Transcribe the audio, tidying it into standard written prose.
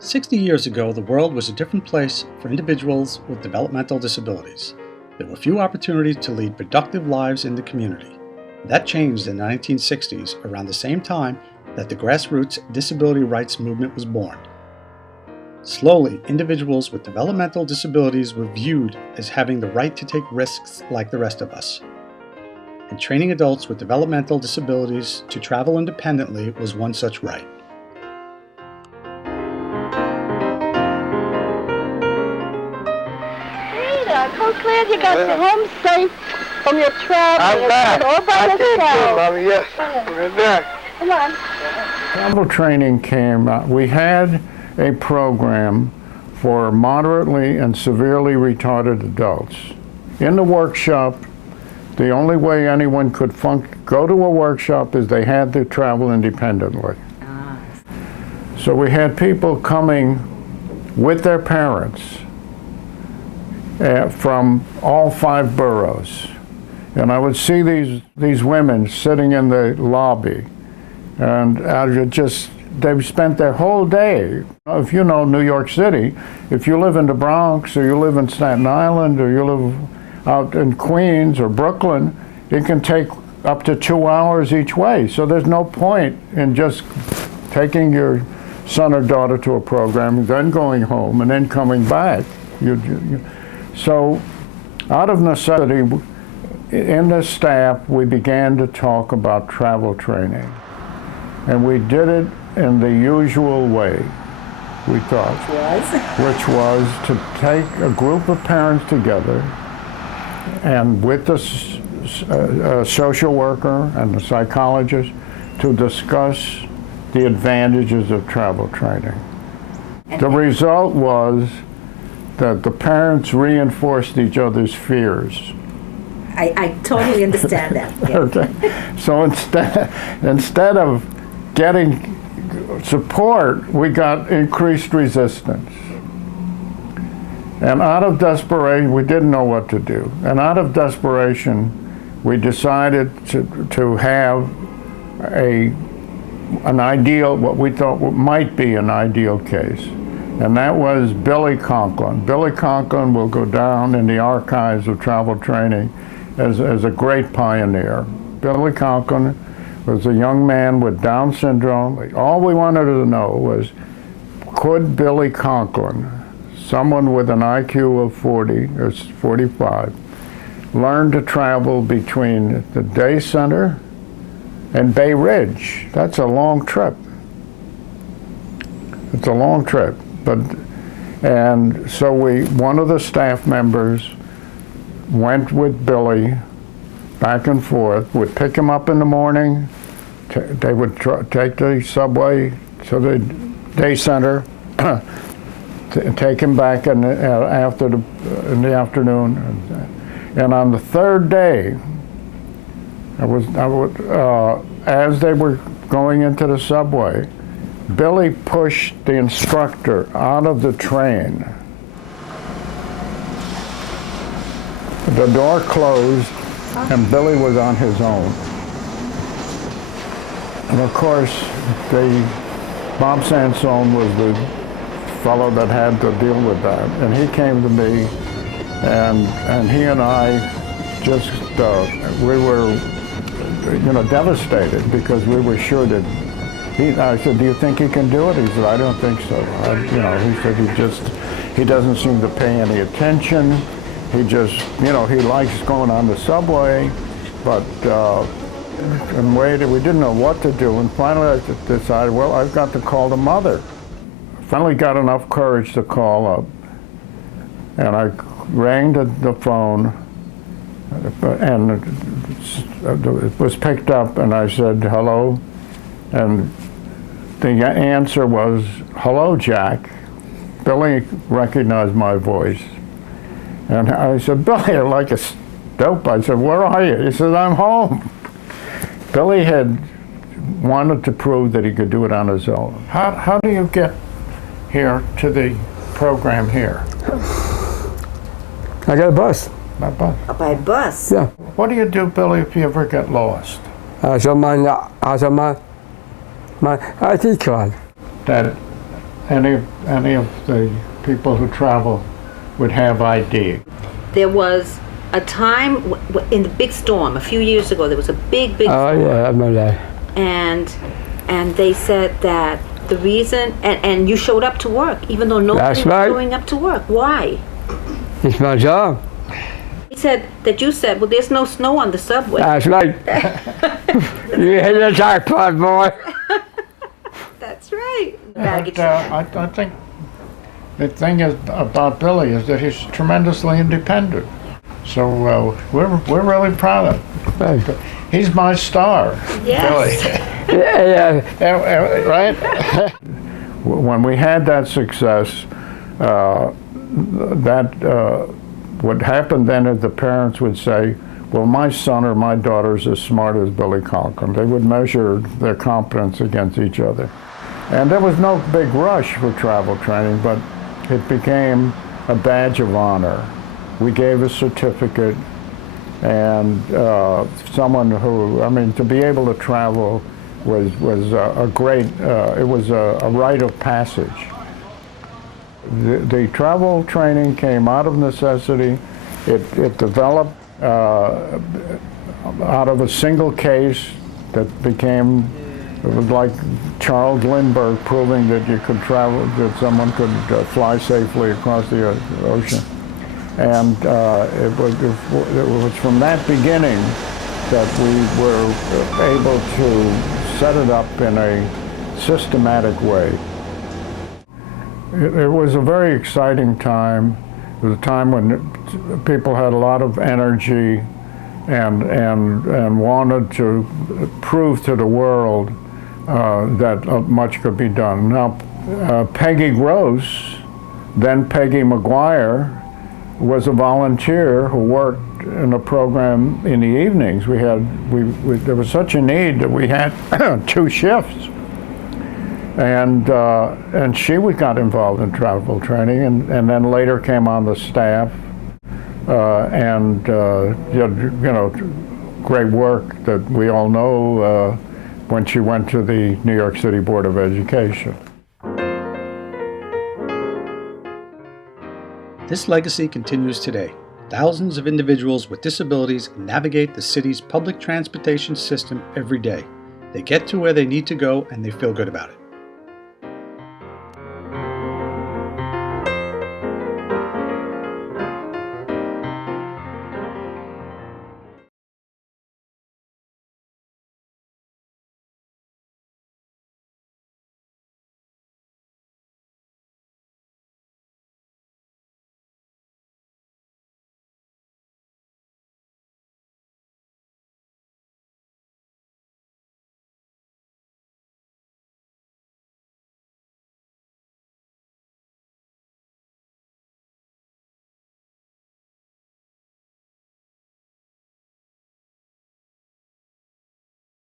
"60 years ago, the world was a different place for individuals with developmental disabilities. There were few opportunities to lead productive lives in the community. That changed in the 1960s, around the same time that the grassroots disability rights movement was born. Slowly, individuals with developmental disabilities were viewed as having the right to take risks like the rest of us. And training adults with developmental disabilities to travel independently was one such right. So glad you got home safe from your travel. I'm back. All by I did yourself. too, Mommy. Yes, we're back. Come on. Travel training came out. We had a program for moderately and severely retarded adults. In the workshop, the only way anyone could go to a workshop is they had to travel independently. So we had people coming with their parents from all 5 boroughs. And I would see these women sitting in the lobby, and they spent their whole day. If you know New York City, if you live in the Bronx, or you live in Staten Island, or you live out in Queens or Brooklyn, it can take up to 2 hours each way. So there's no point in just taking your son or daughter to a program, then going home, and then coming back. So out of necessity, in the staff, we began to talk about travel training. And we did it in the usual way, we thought. Which was to take a group of parents together, and with the social worker and the psychologist, to discuss the advantages of travel training. The result was that the parents reinforced each other's fears. I totally understand that. Yeah. Okay. So instead of getting support, we got increased resistance. And out of desperation, we didn't know what to do. And out of desperation, we decided to have an ideal, what we thought might be an ideal case. And that was Billy Conklin. Billy Conklin will go down in the archives of travel training as a great pioneer. Billy Conklin was a young man with Down syndrome. All we wanted to know was, could Billy Conklin, someone with an IQ of 40 or 45, learn to travel between the day center and Bay Ridge? That's a long trip. It's a long trip. And so one of the staff members went with Billy back and forth, would pick him up in the morning, they would take the subway to the day center, take him back in the afternoon. And on the third day, as they were going into the subway, Billy pushed the instructor out of the train. The door closed, and Billy was on his own. And of course, Bob Sansone was the fellow that had to deal with that. And he came to me, and he and I just, we were, devastated, because we were sure that I said, do you think he can do it? He said, I don't think so. He said he doesn't seem to pay any attention. He just, he likes going on the subway, but, and waited, we didn't know what to do. And finally I decided, well, I've got to call the mother. Finally got enough courage to call up. And I rang the phone, and it was picked up, and I said, hello. And the answer was, hello, Jack. Billy recognized my voice. And I said, Billy, you're like a dope. I said, where are you? He said, I'm home. Billy had wanted to prove that he could do it on his own. How do you get here to the program here? I got a bus. By bus. By bus? Yeah. What do you do, Billy, if you ever get lost? Also my ID card. That any of the people who travel would have ID. There was a time in the big storm a few years ago. There was a big Oh storm, yeah, I remember that. and they said that the reason and you showed up to work even though nobody That's was right. showing up to work. Why? It's my job. He said that you said, well, there's no snow on the subway. That's right. You hit the jackpot, boy. That's right. But, I think the thing is about Billy is that he's tremendously independent. So we're really proud of him. He's my star, Yes. Billy. Yeah. Right? When we had that success, what happened then is the parents would say, well, my son or my daughter's as smart as Billy Conklin. They would measure their competence against each other. And there was no big rush for travel training, but it became a badge of honor. We gave a certificate, and someone who, I mean, to be able to travel was a great, it was a rite of passage. The travel training came out of necessity. It developed out of a single case that became, it was like Charles Lindbergh proving that you could travel, that someone could fly safely across the ocean. And it was from that beginning that we were able to set it up in a systematic way. It was a very exciting time. It was a time when people had a lot of energy and wanted to prove to the world that much could be done. Now, Peggy Gross, then Peggy McGuire, was a volunteer who worked in a program in the evenings. There was such a need that we had 2 shifts. And she got involved in travel training, and then later came on the staff, and great work that we all know when she went to the New York City Board of Education. This legacy continues today. Thousands of individuals with disabilities navigate the city's public transportation system every day. They get to where they need to go, and they feel good about it.